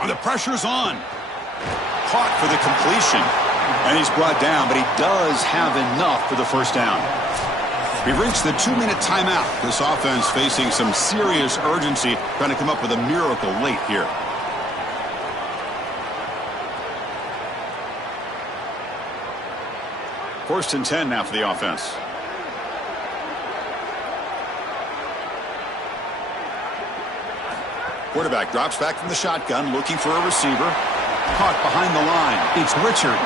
And the pressure's on. Caught for the completion. And he's brought down, but he does have enough for the first down. We've reached the 2-minute timeout. This offense facing some serious urgency, trying to come up with a miracle late here. First and 10 now for the offense. Quarterback drops back from the shotgun, looking for a receiver. Caught behind the line. It's Richard.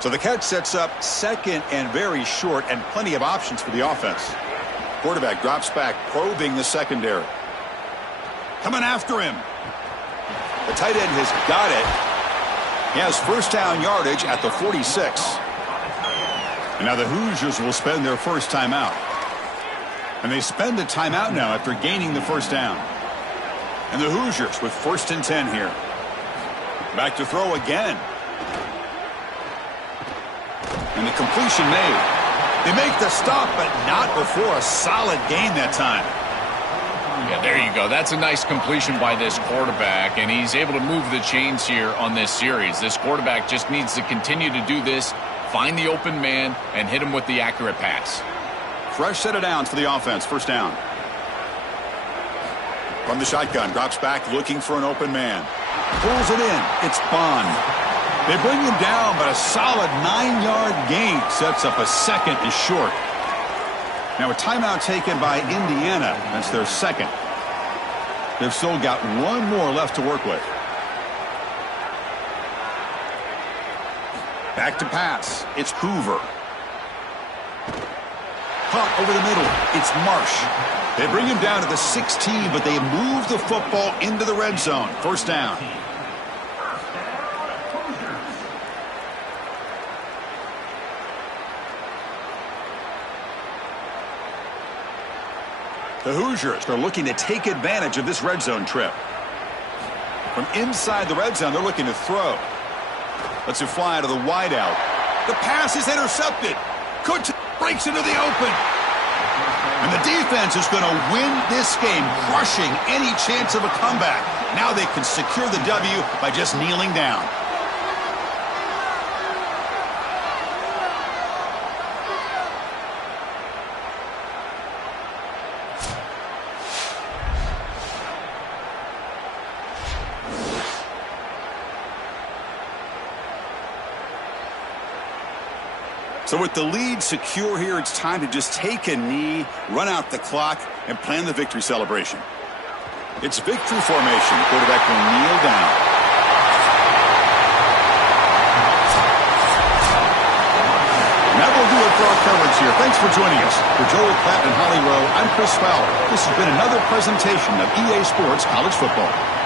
So the catch sets up second and very short, and plenty of options for the offense. Quarterback drops back, probing the secondary. Coming after him. The tight end has got it. He has first down yardage at the 46. And now the Hoosiers will spend their first timeout. And they spend a timeout now after gaining the first down. And the Hoosiers with first and 10 here. Back to throw again. And the completion made. They make the stop, but not before a solid gain that time. Yeah, there you go. That's a nice completion by this quarterback, and he's able to move the chains here on this series. This quarterback just needs to continue to do this, find the open man, and hit him with the accurate pass. Fresh set of downs for the offense. First down. From the shotgun, drops back looking for an open man. Pulls it in. It's Bond. They bring him down, but a solid 9-yard gain sets up a second and short. Now a timeout taken by Indiana. That's their second. They've still got one more left to work with. Back to pass. It's Hoover. Caught over the middle. It's Marsh. They bring him down to the 16, but they move the football into the red zone. First down. The Hoosiers are looking to take advantage of this red zone trip. From inside the red zone, they're looking to throw. Lets it fly to the wideout. The pass is intercepted. Coach breaks into the open. And the defense is going to win this game, crushing any chance of a comeback. Now they can secure the W by just kneeling down. So with the lead secure here, it's time to just take a knee, run out the clock, and plan the victory celebration. It's victory formation. Quarterback will kneel down. And that will do it for our coverage here. Thanks for joining us. For Joel Klatt and Holly Rowe, I'm Chris Fowler. This has been another presentation of EA Sports College Football.